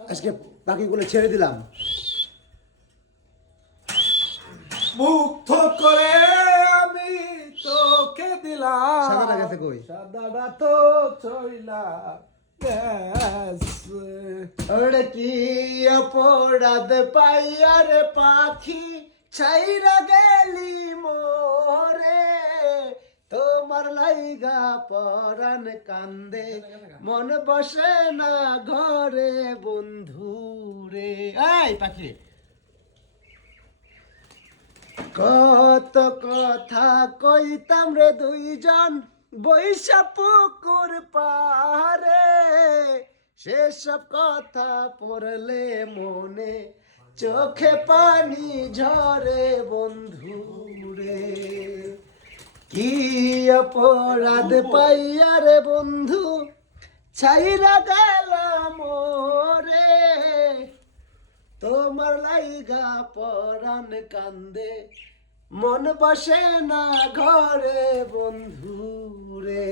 আজকে পাখিগুলো ছেড়ে দিলাম। মুগ্ধ করে আমি তোকে দিলাম, সাদাটা গেছে কই? সাদাটা তো চইলা গেছে। ওরে কি অপরাধ পাইয়ার পাখি ছাইরা গেলি মোরে, তোমার লাইগা পরাণ কান্দে মন বসে না ঘরে বন্ধু রে। এই পাখি কত কথা কইতাম রে দুইজন বৈশা পুকুর পারে, সেসব কথা পড়লে মনে চোখে পানি ঝরে বন্ধু রে। কি অপরাধ পাইয়া রে বন্ধু ছাইরা গেলাম রে, তোমার লাইগা পরাণ কান্দে মন বসে না ঘরে বন্ধু রে।